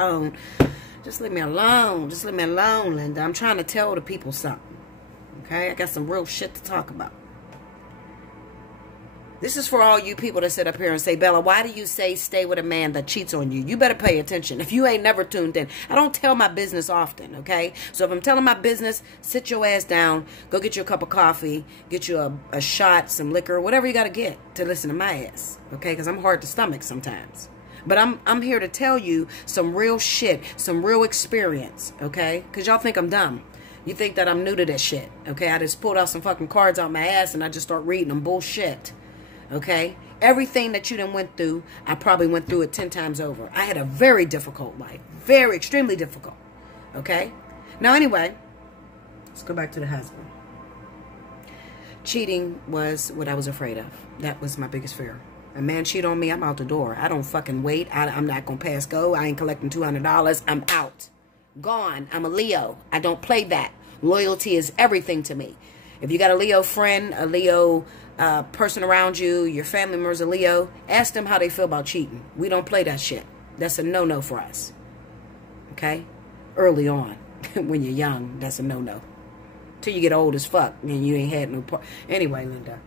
alone. Just leave me alone. Just leave me alone, Linda. I'm trying to tell the people something. Okay? I got some real shit to talk about. This is for all you people that sit up here and say, Bella, why do you say stay with a man that cheats on you? You better pay attention. If you ain't never tuned in. I don't tell my business often, okay? So if I'm telling my business, sit your ass down, go get you a cup of coffee, get you a shot, some liquor, whatever you got to get to listen to my ass, okay? Because I'm hard to stomach sometimes. But I'm here to tell you some real shit, some real experience, okay? Because y'all think I'm dumb. You think that I'm new to this shit, okay? I just pulled out some fucking cards out my ass and I just start reading them. Bullshit. Okay? Everything that you done went through, I probably went through it 10 times over. I had a very difficult life. Very, extremely difficult. Okay? Now, anyway, let's go back to the husband. Cheating was what I was afraid of. That was my biggest fear. A man cheat on me, I'm out the door. I don't fucking wait. I'm not going to pass go. I ain't collecting $200. I'm out. Gone. I'm a Leo. I don't play that. Loyalty is everything to me. If you got a Leo friend, a Leo person around you, your family members a Leo, ask them how they feel about cheating. We don't play that shit. That's a no-no for us. Okay? Early on, when you're young, that's a no-no. Till you get old as fuck and you ain't had no part. Anyway, Linda.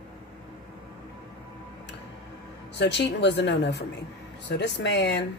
So cheating was the no-no for me. So this man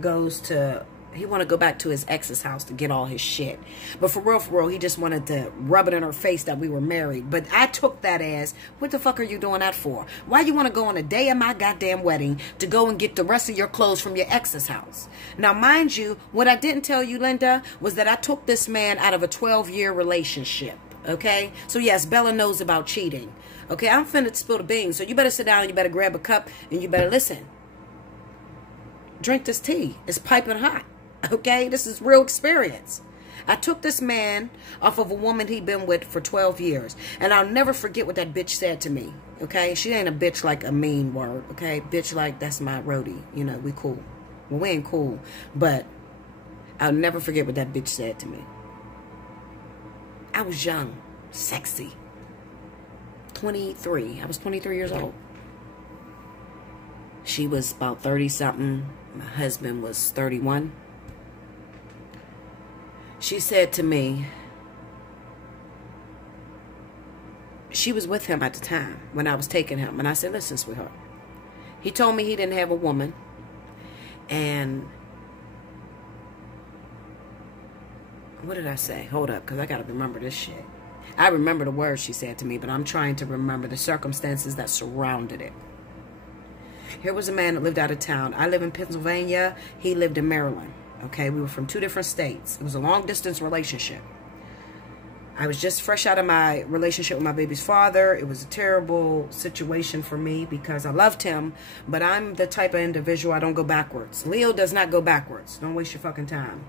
goes to... He wanted to go back to his ex's house to get all his shit. But for real, he just wanted to rub it in her face that we were married. But I took that as, what the fuck are you doing that for? Why you want to go on the day of my goddamn wedding to go and get the rest of your clothes from your ex's house? Now, mind you, what I didn't tell you, Linda, was that I took this man out of a 12-year relationship. Okay? So, yes, Bella knows about cheating. Okay? I'm finna spill the beans. So you better sit down and you better grab a cup and you better listen. Drink this tea. It's piping hot. Okay, this is real experience. I took this man off of a woman he'd been with for 12 years. And I'll never forget what that bitch said to me. Okay, she ain't a bitch like a mean word. Okay, bitch like that's my roadie. You know, we cool. Well, we ain't cool. But I'll never forget what that bitch said to me. I was young, sexy. 23. I was 23 years old. She was about 30-something. My husband was 31. She said to me, she was with him at the time when I was taking him. And I said, listen, sweetheart. He told me he didn't have a woman. And what did I say? Hold up, because I got to remember this shit. I remember the words she said to me, but I'm trying to remember the circumstances that surrounded it. Here was a man that lived out of town. I live in Pennsylvania. He lived in Maryland. Okay, we were from 2 different states. It was a long-distance relationship. I was just fresh out of my relationship with my baby's father. It was a terrible situation for me because I loved him, but I'm the type of individual, I don't go backwards. Leo does not go backwards. Don't waste your fucking time.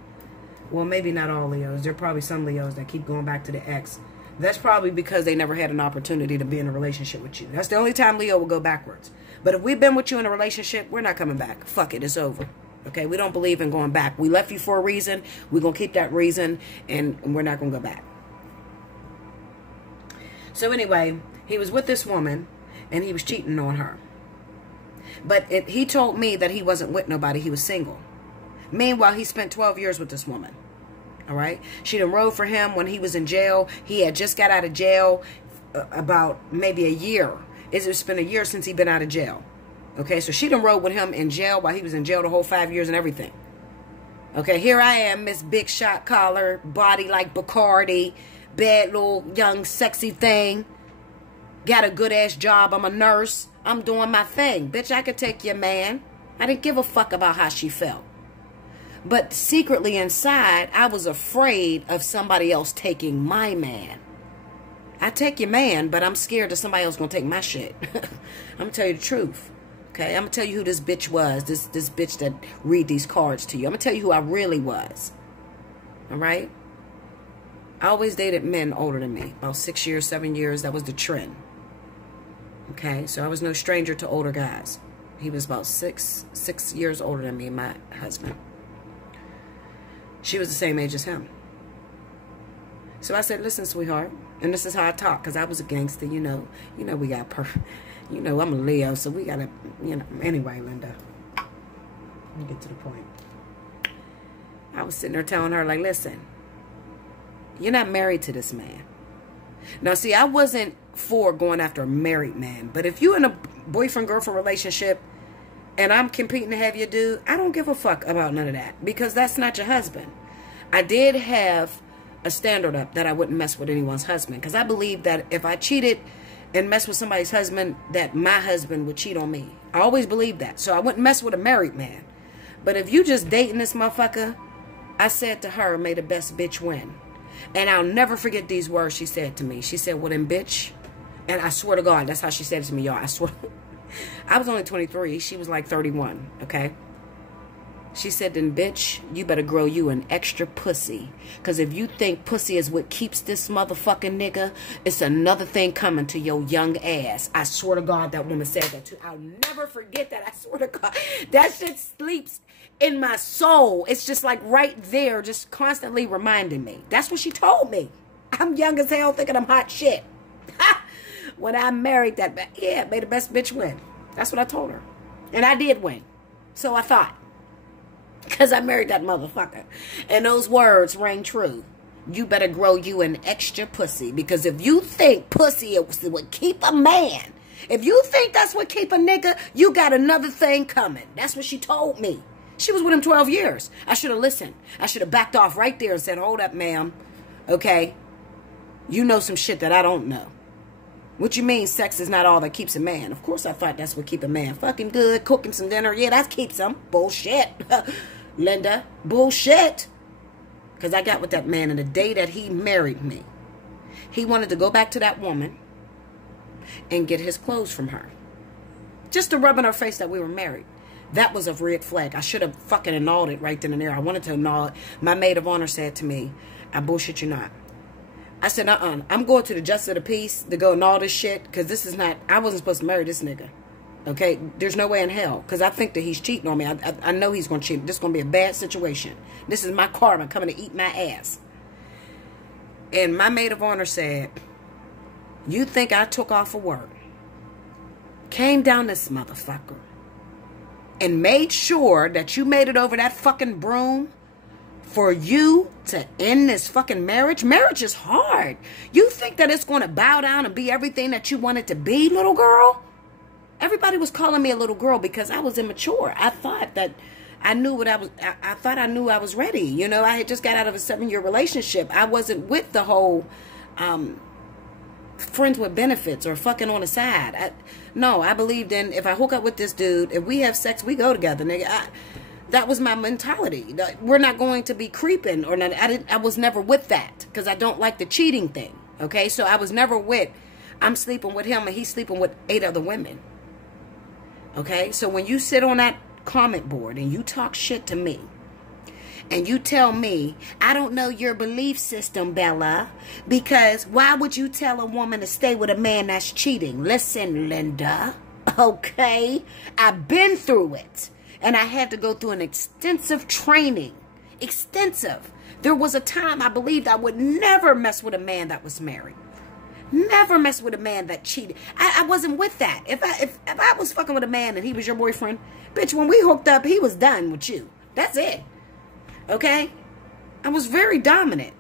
Well, maybe not all Leos. There are probably some Leos that keep going back to the ex. That's probably because they never had an opportunity to be in a relationship with you. That's the only time Leo will go backwards. But if we've been with you in a relationship, we're not coming back. Fuck it, it's over. Okay, we don't believe in going back. We left you for a reason. We're going to keep that reason, and we're not going to go back. So anyway, he was with this woman, and he was cheating on her. But he told me that he wasn't with nobody. He was single. Meanwhile, he spent 12 years with this woman. All right? She done rode for him when he was in jail. He had just got out of jail about maybe a year. It's been a year since he'd been out of jail. Okay, so she done rode with him in jail while he was in jail the whole 5 years and everything. Okay, here I am, Miss Big Shot Collar, body like Bacardi, bad little young sexy thing. Got a good ass job, I'm a nurse. I'm doing my thing. Bitch, I could take your man. I didn't give a fuck about how she felt. But secretly inside, I was afraid of somebody else taking my man. I take your man, but I'm scared that somebody else gonna take my shit. I'm gonna tell you the truth. Okay, I'm going to tell you who this bitch was. This bitch that read these cards to you. I'm going to tell you who I really was. All right? I always dated men older than me. About 6 years, 7 years. That was the trend. Okay? So I was no stranger to older guys. He was about six years older than me, my husband. She was the same age as him. So I said, listen, sweetheart. And this is how I talk. Because I was a gangster, you know. You know we got You know, I'm a Leo, so we gotta, you know. Anyway, Linda, let me get to the point. I was sitting there telling her, like, listen, you're not married to this man. Now, see, I wasn't for going after a married man. But if you're in a boyfriend-girlfriend relationship and I'm competing to have you do, I don't give a fuck about none of that. Because that's not your husband. I did have a standard up that I wouldn't mess with anyone's husband. Because I believe that if I cheated and messed with somebody's husband, that my husband would cheat on me. I always believed that. So I wouldn't mess with a married man. But if you just dating this motherfucker, I said to her, may the best bitch win. And I'll never forget these words she said to me. She said, well then, bitch. And I swear to God, that's how she said it to me, y'all. I swear. I was only 23. She was like 31, okay? She said, then, bitch, you better grow you an extra pussy. Because if you think pussy is what keeps this motherfucking nigga, it's another thing coming to your young ass. I swear to God, that woman said that too. I'll never forget that. I swear to God. That shit sleeps in my soul. It's just like right there, just constantly reminding me. That's what she told me. I'm young as hell thinking I'm hot shit. When I married that, yeah, may the best bitch win. That's what I told her. And I did win. So I thought. Because I married that motherfucker. And those words rang true. You better grow you an extra pussy. Because if you think pussy is what keep a man, if you think that's what keep a nigga, you got another thing coming. That's what she told me. She was with him 12 years. I should have listened. I should have backed off right there and said, hold up, ma'am. Okay? You know some shit that I don't know. What you mean sex is not all that keeps a man? Of course I thought that's what keep a man. Fucking good, cooking some dinner. Yeah, that keeps him. Bullshit. Linda. Bullshit. Because I got with that man in the day that he married me. He wanted to go back to that woman and get his clothes from her. Just to rub in her face that we were married. That was a red flag. I should have fucking annulled it right then and there. I wanted to annul it. My maid of honor said to me, I bullshit you not. I said, I'm going to the justice of the peace to go and all this shit. Because this is not, I wasn't supposed to marry this nigga. Okay? There's no way in hell. Because I think that he's cheating on me. I know he's going to cheat. This is going to be a bad situation. This is my karma coming to eat my ass. And my maid of honor said, you think I took off of work, came down this motherfucker, and made sure that you made it over that fucking broom for you to end this fucking marriage? Marriage is hard. You think that it's going to bow down and be everything that you want it to be, little girl? Everybody was calling me a little girl because I was immature. I thought that I knew what I was. I thought I knew I was ready. You know, I had just got out of a 7-year relationship. I wasn't with the whole friends with benefits or fucking on the side. No, I believed in, if I hook up with this dude, if we have sex, we go together, nigga. That was my mentality. We're not going to be creeping or not. I was never with that because I don't like the cheating thing. Okay, so I was never with, I'm sleeping with him and he's sleeping with 8 other women. Okay, so when you sit on that comment board and you talk shit to me and you tell me, I don't know your belief system, Bella, because why would you tell a woman to stay with a man that's cheating? Listen, Linda, okay, I've been through it. And I had to go through an extensive training. Extensive. There was a time I believed I would never mess with a man that was married. Never mess with a man that cheated. I wasn't with that. If I was fucking with a man and he was your boyfriend, bitch, when we hooked up, he was done with you. That's it. Okay? I was very dominant.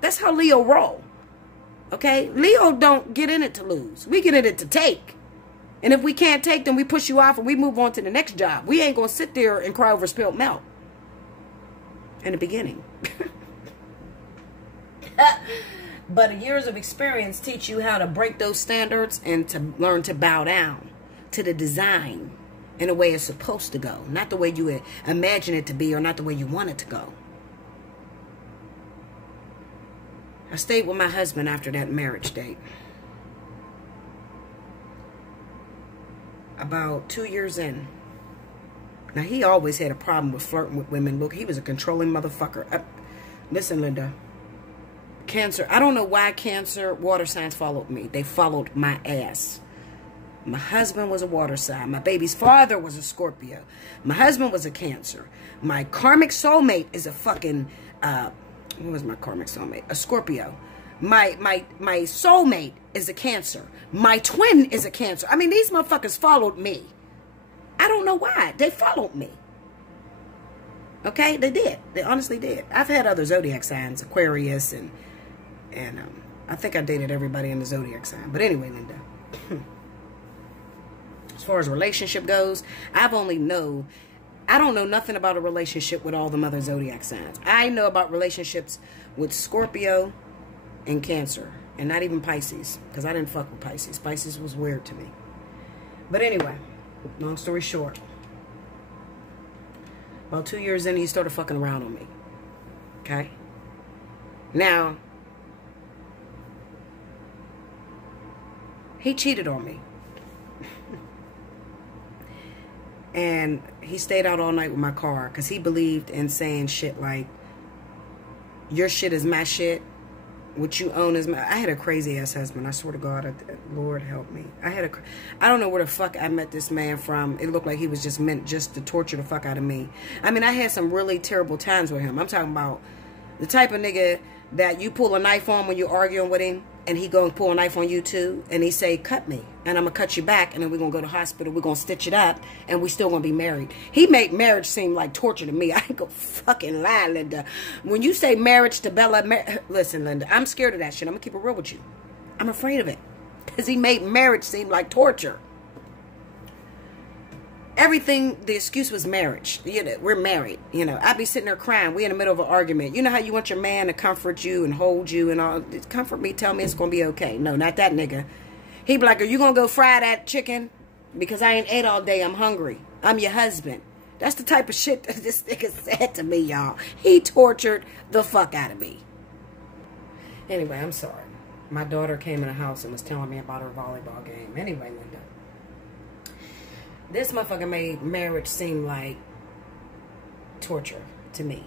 That's how Leo roll. Okay? Leo don't get in it to lose. We get in it to take. And if we can't take, then we push you off and we move on to the next job. We ain't going to sit there and cry over spilled milk. In the beginning. But years of experience teach you how to break those standards and to learn to bow down to the design in the way it's supposed to go. Not the way you imagine it to be or not the way you want it to go. I stayed with my husband after that marriage date. About 2 years in. Now, he always had a problem with flirting with women. Look, he was a controlling motherfucker. Listen, Linda. Cancer. I don't know why Cancer water signs followed me. They followed my ass. My husband was a water sign. My baby's father was a Scorpio. My husband was a Cancer. My karmic soulmate is a fucking... what was my karmic soulmate? A Scorpio. My soulmate is a Cancer. My twin is a Cancer. I mean, these motherfuckers followed me. I don't know why. They followed me. Okay, they did. They honestly did. I've had other zodiac signs, Aquarius, and I think I dated everybody in the zodiac sign. But anyway, Linda, as far as relationship goes, I don't know nothing about a relationship with all the other zodiac signs. I know about relationships with Scorpio and Cancer, and not even Pisces, because I didn't fuck with Pisces. Pisces was weird to me. But anyway, long story short, about 2 years in, he started fucking around on me. Okay? Now, he cheated on me. And he stayed out all night with my car because he believed in saying shit like, your shit is my shit. What you own is my... I had a crazy ass husband. I swear to God, Lord help me. I don't know where the fuck I met this man from. It looked like he was just meant just to torture the fuck out of me. I mean, I had some really terrible times with him. I'm talking about the type of nigga that you pull a knife on when you're arguing with him, and he gonna pull a knife on you too, and he say, cut me, and I'm gonna cut you back, and then we're gonna go to the hospital, we're gonna stitch it up, and we still gonna be married. He made marriage seem like torture to me. I ain't gonna fucking lie, Linda. When you say marriage to Bella, listen, Linda, I'm scared of that shit. I'm gonna keep it real with you. I'm afraid of it, because he made marriage seem like torture. Everything, the excuse was marriage. You know, we're married. You know, I'd be sitting there crying. We in the middle of an argument. You know how you want your man to comfort you and hold you and all. Comfort me, tell me it's going to be okay. No, not that nigga. He be like, are you going to go fry that chicken? Because I ain't ate all day. I'm hungry. I'm your husband. That's the type of shit that this nigga said to me, y'all. He tortured the fuck out of me. Anyway, I'm sorry. My daughter came in the house and was telling me about her volleyball game. Anyway, Linda. This motherfucker made marriage seem like torture to me,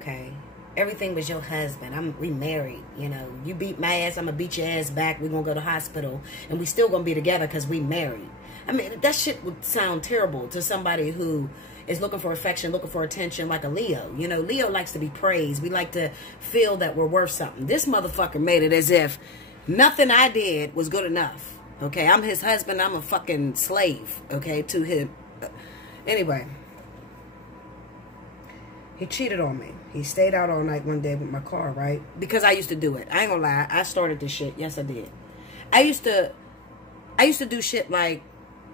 okay? Everything was your husband. We married, you know. You beat my ass, I'm going to beat your ass back. We're going to go to the hospital, and we still going to be together because we married. I mean, that shit would sound terrible to somebody who is looking for affection, looking for attention, like a Leo. You know, Leo likes to be praised. We like to feel that we're worth something. This motherfucker made it as if nothing I did was good enough. Okay, I'm his husband. I'm a fucking slave, okay, to him. Anyway, he cheated on me. He stayed out all night one day with my car, right? Because I used to do it. I ain't gonna lie. I started this shit. Yes, I did. I used to do shit like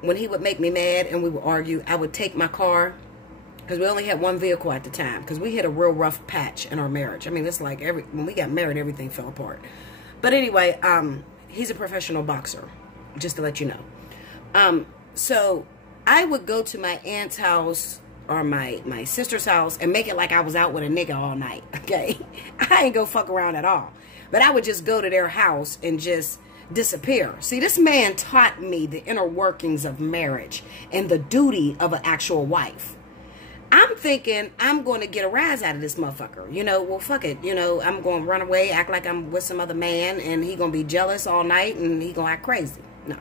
when he would make me mad and we would argue, I would take my car, because we only had one vehicle at the time, because we hit a real rough patch in our marriage. I mean, it's like when we got married, everything fell apart. But anyway, he's a professional boxer. Just to let you know. So I would go to my aunt's house or my sister's house and make it like I was out with a nigga all night. Okay. I ain't go fuck around at all. But I would just go to their house and just disappear. See, this man taught me the inner workings of marriage and the duty of an actual wife. I'm thinking I'm going to get a rise out of this motherfucker. You know, well, fuck it. You know, I'm going to run away, act like I'm with some other man, and he going to be jealous all night, and he going to act crazy. No.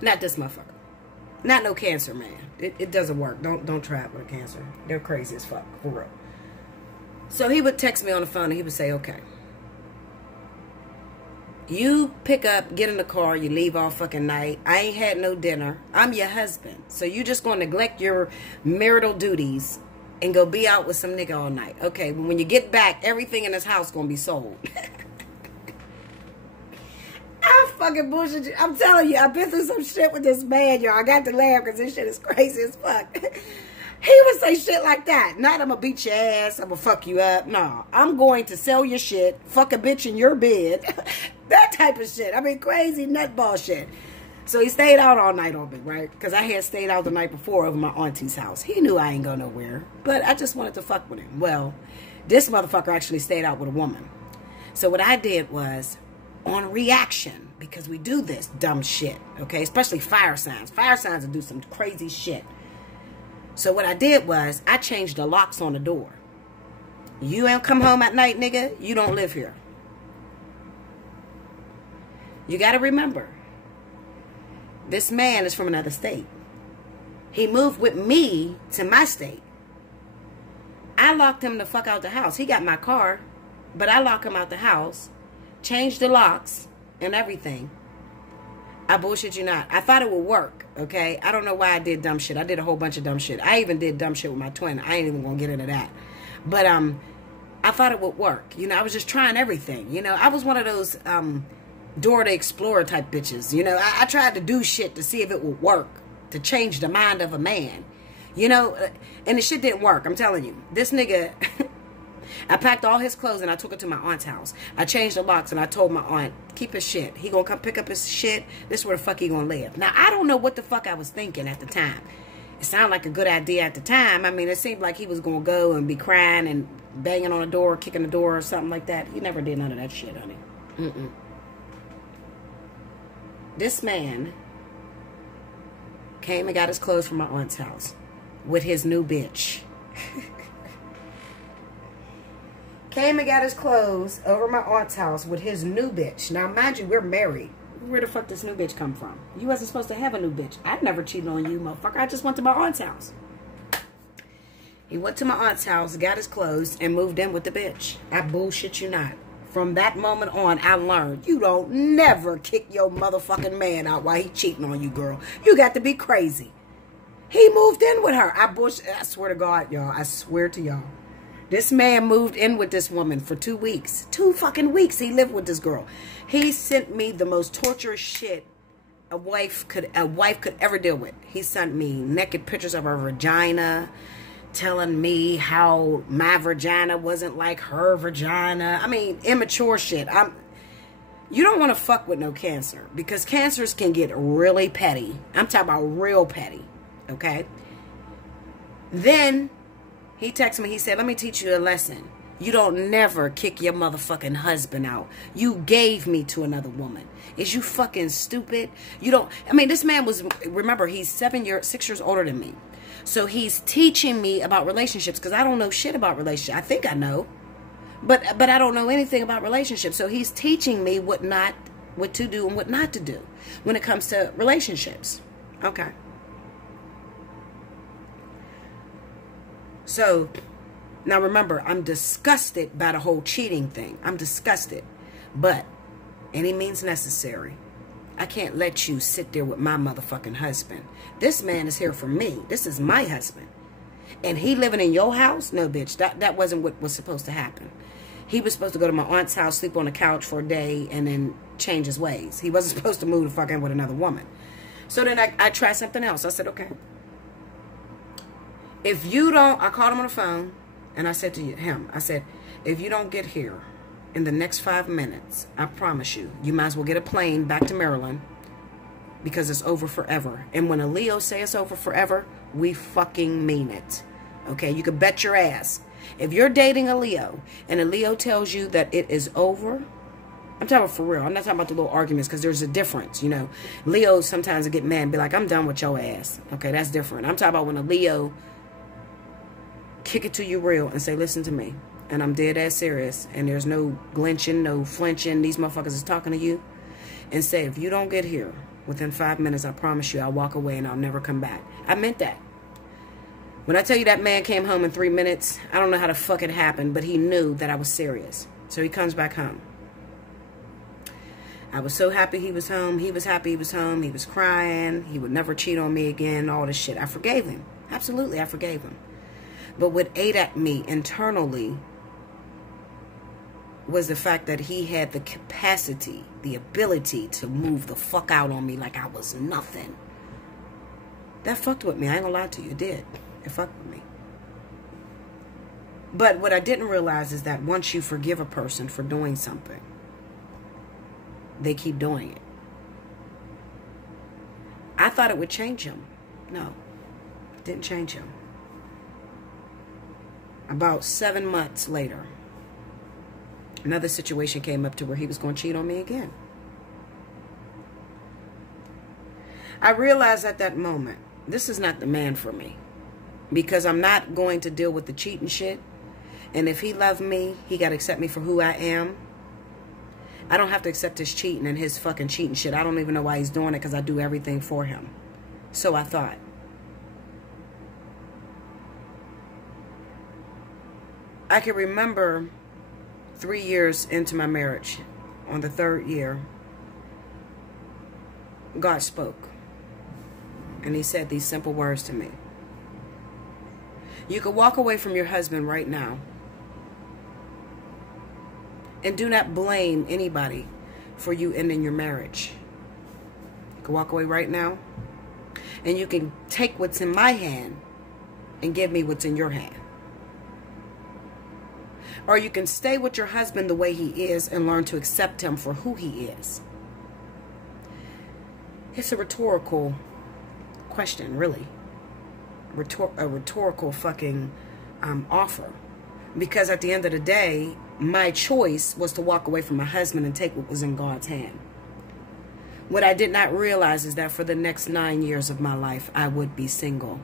Not this motherfucker. Not no Cancer, man. It doesn't work. Don't try it with a Cancer. They're crazy as fuck, for real. So he would text me on the phone, and he would say, okay, you pick up, get in the car, you leave all fucking night. I ain't had no dinner. I'm your husband. So you just going to neglect your marital duties and go be out with some nigga all night. Okay, well, when you get back, everything in this house going to be sold. I'm fucking bullshit. I'm telling you, I've been through some shit with this man, y'all. I got to laugh because this shit is crazy as fuck. He would say shit like that. Not I'm going to beat your ass, I'm going to fuck you up. No, I'm going to sell your shit, fuck a bitch in your bed. That type of shit. I mean, crazy nutball shit. So he stayed out all night on me, right? Because I had stayed out the night before over my auntie's house. He knew I ain't go nowhere, but I just wanted to fuck with him. Well, this motherfucker actually stayed out with a woman. So what I did was, on reaction, because we do this dumb shit, okay? Especially fire signs. Fire signs will do some crazy shit. So what I did was, I changed the locks on the door. You ain't come home at night, nigga. You don't live here. You got to remember, this man is from another state. He moved with me to my state. I locked him the fuck out the house. He got my car, but I locked him out the house, changed the locks and everything. I bullshit you not. I thought it would work, okay? I don't know why I did dumb shit. I did a whole bunch of dumb shit. I even did dumb shit with my twin. I ain't even gonna get into that. But I thought it would work. You know, I was just trying everything. You know, I was one of those Dora the Explorer type bitches. You know, I tried to do shit to see if it would work, to change the mind of a man. You know, and the shit didn't work. I'm telling you. This nigga... I packed all his clothes and I took it to my aunt's house. I changed the locks and I told my aunt, keep his shit. He gonna come pick up his shit. This is where the fuck he gonna live. Now, I don't know what the fuck I was thinking at the time. It sounded like a good idea at the time. I mean, it seemed like he was gonna go and be crying and banging on the door, kicking the door or something like that. He never did none of that shit, honey. This man came and got his clothes from my aunt's house with his new bitch. Came and got his clothes over my aunt's house with his new bitch. Now, mind you, we're married. Where the fuck this new bitch come from? You wasn't supposed to have a new bitch. I never cheated on you, motherfucker. I just went to my aunt's house. He went to my aunt's house, got his clothes, and moved in with the bitch. I bullshit you not. From that moment on, I learned you don't never kick your motherfucking man out while he cheating on you, girl. You got to be crazy. He moved in with her. I swear to God, y'all. I swear to y'all. This man moved in with this woman for 2 weeks. 2 fucking weeks he lived with this girl. He sent me the most torturous shit a wife could ever deal with. He sent me naked pictures of her vagina, telling me how my vagina wasn't like her vagina. I mean, immature shit. You don't want to fuck with no Cancer, because Cancers can get really petty. I'm talking about real petty, okay? Then he texted me, he said, let me teach you a lesson. You don't never kick your motherfucking husband out. You gave me to another woman. Is you fucking stupid? You don't, I mean, this man was, remember, he's 6 years older than me. So he's teaching me about relationships, because I don't know shit about relationships. I think I know, but I don't know anything about relationships. So he's teaching me what to do and what not to do when it comes to relationships. Okay. So, now remember, I'm disgusted by the whole cheating thing. I'm disgusted. But, any means necessary. I can't let you sit there with my motherfucking husband. This man is here for me. This is my husband. And he living in your house? No, bitch. That wasn't what was supposed to happen. He was supposed to go to my aunt's house, sleep on the couch for a day, and then change his ways. He wasn't supposed to move the fuck in with another woman. So then I tried something else. I said, okay. If you don't, I called him on the phone, and I said to him, I said, if you don't get here in the next 5 minutes, I promise you, you might as well get a plane back to Maryland, because it's over forever. And when a Leo say it's over forever, we fucking mean it. Okay, you can bet your ass. If you're dating a Leo, and a Leo tells you that it is over, I'm talking about for real. I'm not talking about the little arguments, because there's a difference, you know. Leos sometimes get mad and be like, I'm done with your ass. Okay, that's different. I'm talking about when a Leo kick it to you real and say, listen to me, and I'm dead ass serious, and there's no glinching, no flinching, these motherfuckers is talking to you, and say, if you don't get here within 5 minutes, I promise you I'll walk away and I'll never come back. I meant that. When I tell you that man came home in 3 minutes, I don't know how the fuck it happened, but he knew that I was serious. So he comes back home. I was so happy he was home. He was happy he was home. He was crying. He would never cheat on me again. All this shit. I forgave him. Absolutely, I forgave him. But what ate at me internally was the fact that he had the capacity, the ability to move the fuck out on me like I was nothing. That fucked with me. I ain't gonna lie to you. It did. It fucked with me. But what I didn't realize is that once you forgive a person for doing something, they keep doing it. I thought it would change him. No, it didn't change him. About 7 months later, another situation came up to where he was going to cheat on me again. I realized at that moment, this is not the man for me, because I'm not going to deal with the cheating shit. And if he loved me, he got to accept me for who I am. I don't have to accept his cheating and his fucking cheating shit. I don't even know why he's doing it, because I do everything for him. So I thought. I can remember 3 years into my marriage, on the 3rd year, God spoke. And he said these simple words to me. You could walk away from your husband right now. And do not blame anybody for you ending your marriage. You can walk away right now. And you can take what's in my hand and give me what's in your hand. Or you can stay with your husband the way he is and learn to accept him for who he is. It's a rhetorical question, really. A rhetorical fucking offer. Because at the end of the day, my choice was to walk away from my husband and take what was in God's hand. What I did not realize is that for the next 9 years of my life, I would be single.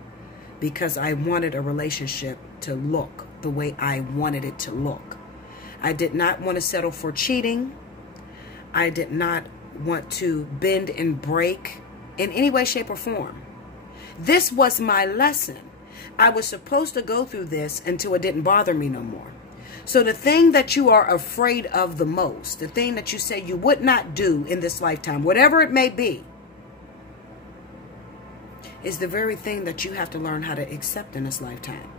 Because I wanted a relationship to look the way I wanted it to look. I did not want to settle for cheating. I did not want to bend and break in any way, shape, or form. This was my lesson. I was supposed to go through this until it didn't bother me no more. So the thing that you are afraid of the most, the thing that you say you would not do in this lifetime, whatever it may be, is the very thing that you have to learn how to accept in this lifetime.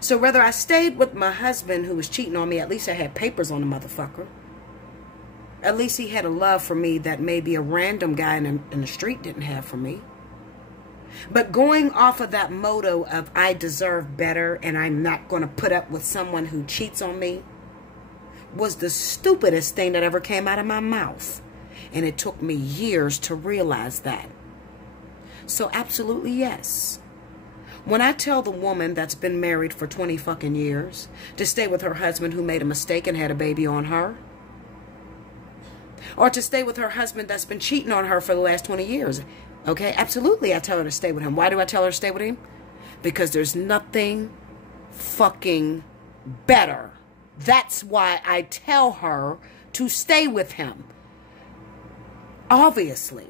So whether I stayed with my husband who was cheating on me, at least I had papers on the motherfucker. At least he had a love for me that maybe a random guy in the street didn't have for me. But going off of that motto of I deserve better and I'm not going to put up with someone who cheats on me was the stupidest thing that ever came out of my mouth. And it took me years to realize that. So absolutely yes. When I tell the woman that's been married for 20 fucking years to stay with her husband who made a mistake and had a baby on her, or to stay with her husband that's been cheating on her for the last 20 years, okay, absolutely I tell her to stay with him. Why do I tell her to stay with him? Because there's nothing fucking better. That's why I tell her to stay with him. Obviously,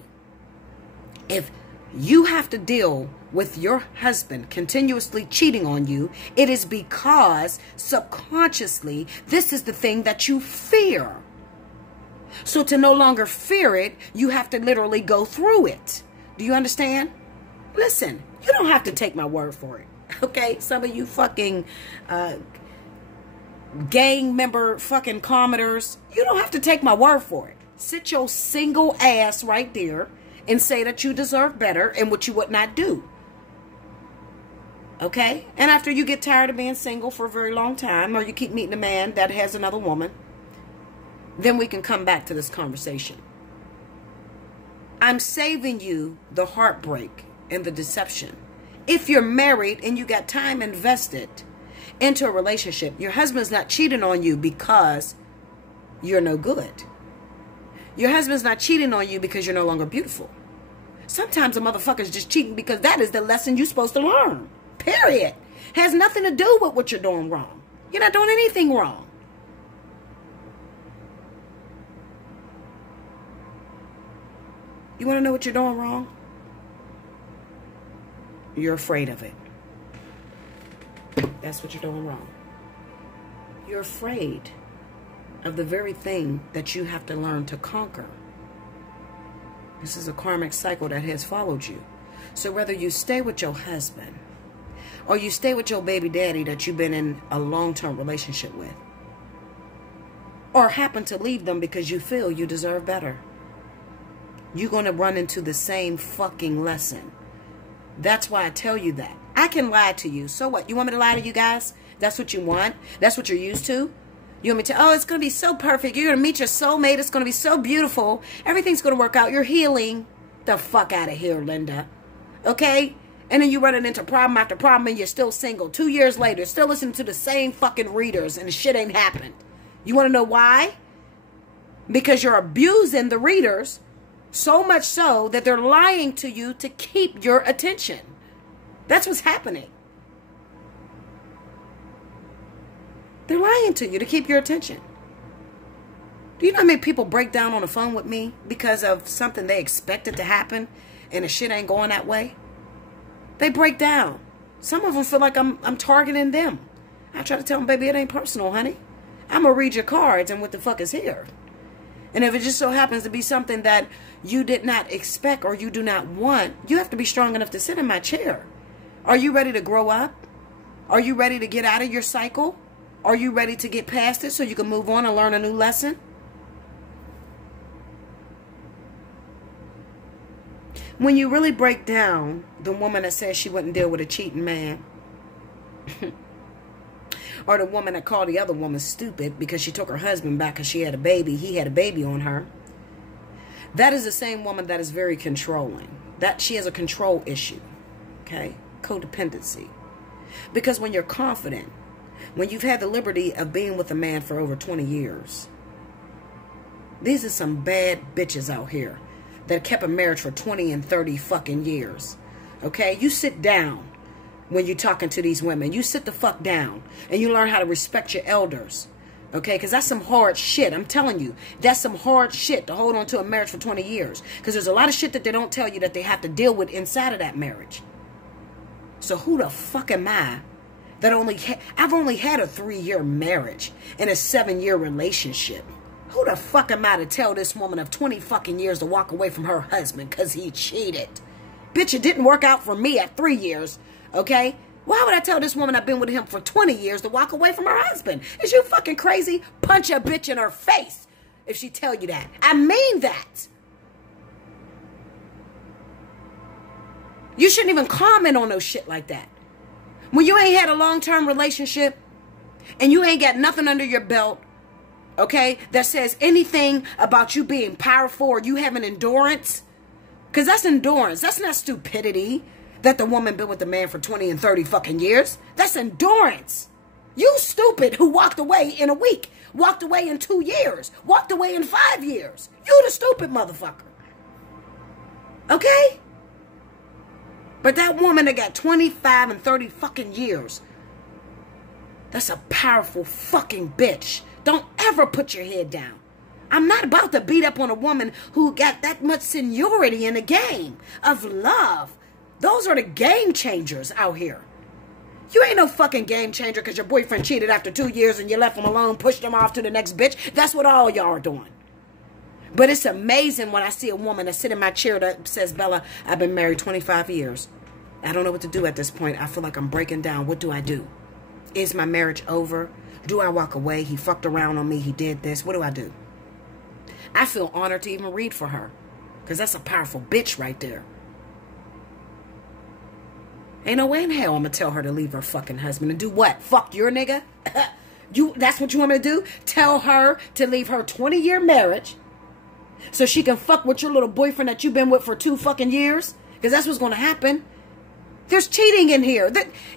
if you have to deal with your husband continuously cheating on you, it is because subconsciously this is the thing that you fear. So to no longer fear it, you have to literally go through it. Do you understand? Listen, you don't have to take my word for it. Okay? Some of you fucking gang member fucking commenters, you don't have to take my word for it. Sit your single ass right there and say that you deserve better and what you would not do. Okay? And after you get tired of being single for a very long time, or you keep meeting a man that has another woman, then we can come back to this conversation. I'm saving you the heartbreak and the deception. If you're married and you got time invested into a relationship, your husband's not cheating on you because you're no good. Your husband's not cheating on you because you're no longer beautiful. Sometimes a motherfucker's just cheating because that is the lesson you're supposed to learn. Period. Has nothing to do with what you're doing wrong. You're not doing anything wrong. You want to know what you're doing wrong? You're afraid of it. That's what you're doing wrong. You're afraid of the very thing that you have to learn to conquer. This is a karmic cycle that has followed you. So whether you stay with your husband or you stay with your baby daddy that you've been in a long-term relationship with, or happen to leave them because you feel you deserve better, you're going to run into the same fucking lesson. That's why I tell you that. I can lie to you. So what? You want me to lie to you guys? That's what you want? That's what you're used to? You want me to, oh, it's going to be so perfect. You're going to meet your soulmate. It's going to be so beautiful. Everything's going to work out. You're healing. The fuck out of here, Linda. Okay? And then you're running into problem after problem and you're still single. 2 years later, still listening to the same fucking readers and the shit ain't happened. You want to know why? Because you're abusing the readers. So much so that they're lying to you to keep your attention. That's what's happening. They're lying to you to keep your attention. Do you know how many people break down on the phone with me because of something they expected to happen and the shit ain't going that way? They break down. Some of them feel like I'm targeting them. I try to tell them, baby, it ain't personal, honey. I'm going to read your cards and what the fuck is here. And if it just so happens to be something that you did not expect or you do not want, you have to be strong enough to sit in my chair. Are you ready to grow up? Are you ready to get out of your cycle? Are you ready to get past it so you can move on and learn a new lesson? When you really break down the woman that says she wouldn't deal with a cheating man, or the woman that called the other woman stupid because she took her husband back because she had a baby, he had a baby on her, that is the same woman that is very controlling. That she has a control issue, okay? Codependency. Because when you're confident, when you've had the liberty of being with a man for over 20 years, these are some bad bitches out here that kept a marriage for 20 and 30 fucking years, okay? You sit down when you're talking to these women. You sit the fuck down and you learn how to respect your elders, okay? Because that's some hard shit. I'm telling you, that's some hard shit to hold on to a marriage for 20 years. Because there's a lot of shit that they don't tell you that they have to deal with inside of that marriage. So who the fuck am I that I've only had a 3-year marriage and a 7-year relationship. Who the fuck am I to tell this woman of 20 fucking years to walk away from her husband because he cheated? Bitch, it didn't work out for me at 3 years, okay? Why would I tell this woman I've been with him for 20 years to walk away from her husband? Is you fucking crazy? Punch a bitch in her face if she tell you that. I mean that. You shouldn't even comment on no shit like that. When you ain't had a long-term relationship and you ain't got nothing under your belt, okay, that says anything about you being powerful or you having endurance, because that's endurance. That's not stupidity that the woman been with the man for 20 and 30 fucking years. That's endurance. You stupid who walked away in a week, walked away in 2 years, walked away in 5 years. You the stupid motherfucker. Okay? But that woman that got 25 and 30 fucking years, that's a powerful fucking bitch. Don't ever put your head down. I'm not about to beat up on a woman who got that much seniority in the game of love. Those are the game changers out here. You ain't no fucking game changer because your boyfriend cheated after 2 years and you left him alone, pushed him off to the next bitch. That's what all y'all are doing. But it's amazing when I see a woman that sit in my chair that says, Bella, I've been married 25 years. I don't know what to do at this point. I feel like I'm breaking down. What do I do? Is my marriage over? Do I walk away? He fucked around on me. He did this. What do I do? I feel honored to even read for her. Because that's a powerful bitch right there. Ain't no way in hell I'm going to tell her to leave her fucking husband and do what? Fuck your nigga? That's what you want me to do? Tell her to leave her 20-year marriage so she can fuck with your little boyfriend that you've been with for 2 fucking years? Because that's what's going to happen. There's cheating in here.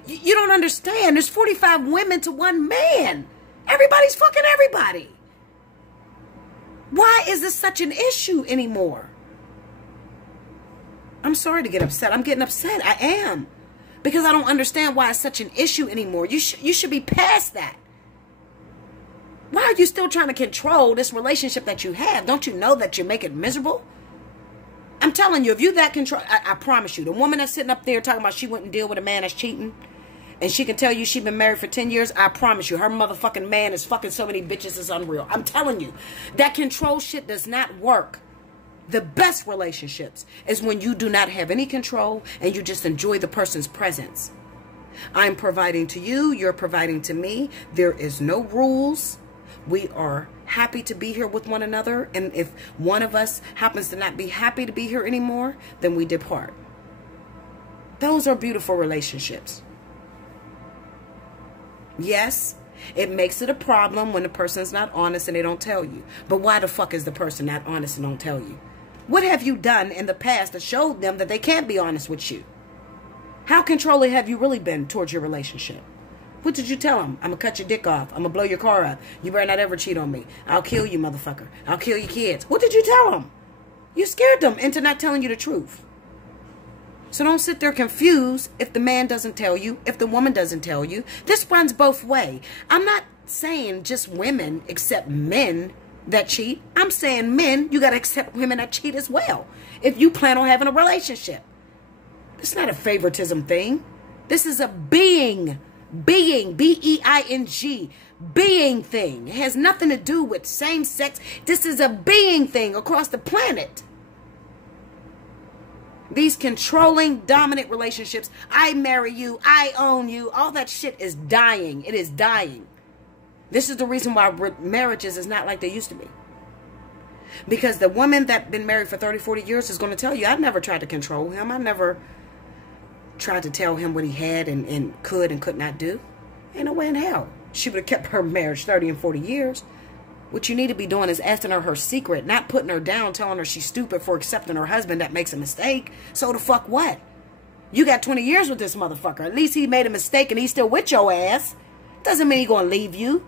You don't understand. There's 45 women to 1 man. Everybody's fucking everybody. Why is this such an issue anymore? I'm sorry to get upset. I'm getting upset. I am. Because I don't understand why it's such an issue anymore. You should be past that. Why are you still trying to control this relationship that you have? Don't you know that you make it miserable? I'm telling you, if you that control, I promise you, the woman that's sitting up there talking about she wouldn't deal with a man that's cheating, and she can tell you she's been married for 10 years, I promise you, her motherfucking man is fucking so many bitches, it's unreal. I'm telling you, that control shit does not work. The best relationships is when you do not have any control and you just enjoy the person's presence. I'm providing to you, you're providing to me. There is no rules. We are happy to be here with one another. And if one of us happens to not be happy to be here anymore, then we depart. Those are beautiful relationships. Yes, it makes it a problem when the person's not honest and they don't tell you. But why the fuck is the person not honest and don't tell you? What have you done in the past that showed them that they can't be honest with you? How controlling have you really been towards your relationship? What did you tell them? I'm going to cut your dick off. I'm going to blow your car up. You better not ever cheat on me. I'll kill you, motherfucker. I'll kill your kids. What did you tell them? You scared them into not telling you the truth. So don't sit there confused if the man doesn't tell you, if the woman doesn't tell you. This runs both ways. I'm not saying just women accept men that cheat. I'm saying men, you got to accept women that cheat as well. If you plan on having a relationship. It's not a favoritism thing. This is a being Being, B-E-I-N-G, being thing. It has nothing to do with same sex. This is a being thing across the planet. These controlling, dominant relationships, I marry you, I own you, all that shit is dying. It is dying. This is the reason why marriages is not like they used to be. Because the woman that been married for 30, 40 years is going to tell you, I never tried to control him. I never tried to tell him what he had and could and could not do. Ain't no way in hell. She would have kept her marriage 30 and 40 years. What you need to be doing is asking her secret, not putting her down, telling her she's stupid for accepting her husband that makes a mistake. So the fuck what? You got 20 years with this motherfucker. At least he made a mistake and he's still with your ass. Doesn't mean he's going to leave you.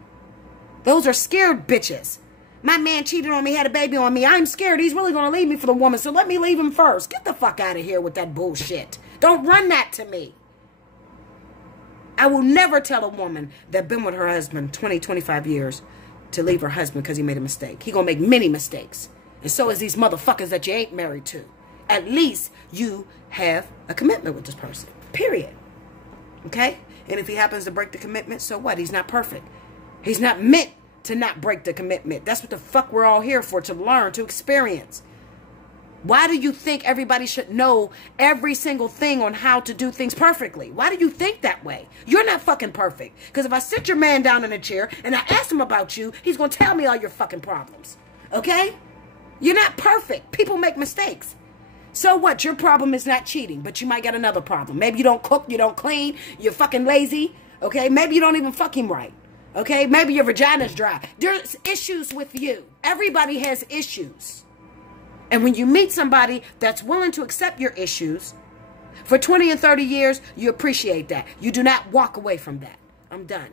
Those are scared bitches. My man cheated on me, had a baby on me. I'm scared he's really going to leave me for the woman, so let me leave him first. Get the fuck out of here with that bullshit. Don't run that to me. I will never tell a woman that been with her husband 20, 25 years to leave her husband because he made a mistake. He gonna make many mistakes. And so is these motherfuckers that you ain't married to. At least you have a commitment with this person. Period. Okay? And if he happens to break the commitment, so what? He's not perfect. He's not meant to not break the commitment. That's what the fuck we're all here for, to learn, to experience. Why do you think everybody should know every single thing on how to do things perfectly? Why do you think that way? You're not fucking perfect. Because if I sit your man down in a chair and I ask him about you, he's going to tell me all your fucking problems. Okay? You're not perfect. People make mistakes. So what? Your problem is not cheating, but you might get another problem. Maybe you don't cook, you don't clean, you're fucking lazy. Okay? Maybe you don't even fuck him right. Okay? Maybe your vagina's dry. There's issues with you. Everybody has issues. And when you meet somebody that's willing to accept your issues for 20 and 30 years, you appreciate that. You do not walk away from that. I'm done.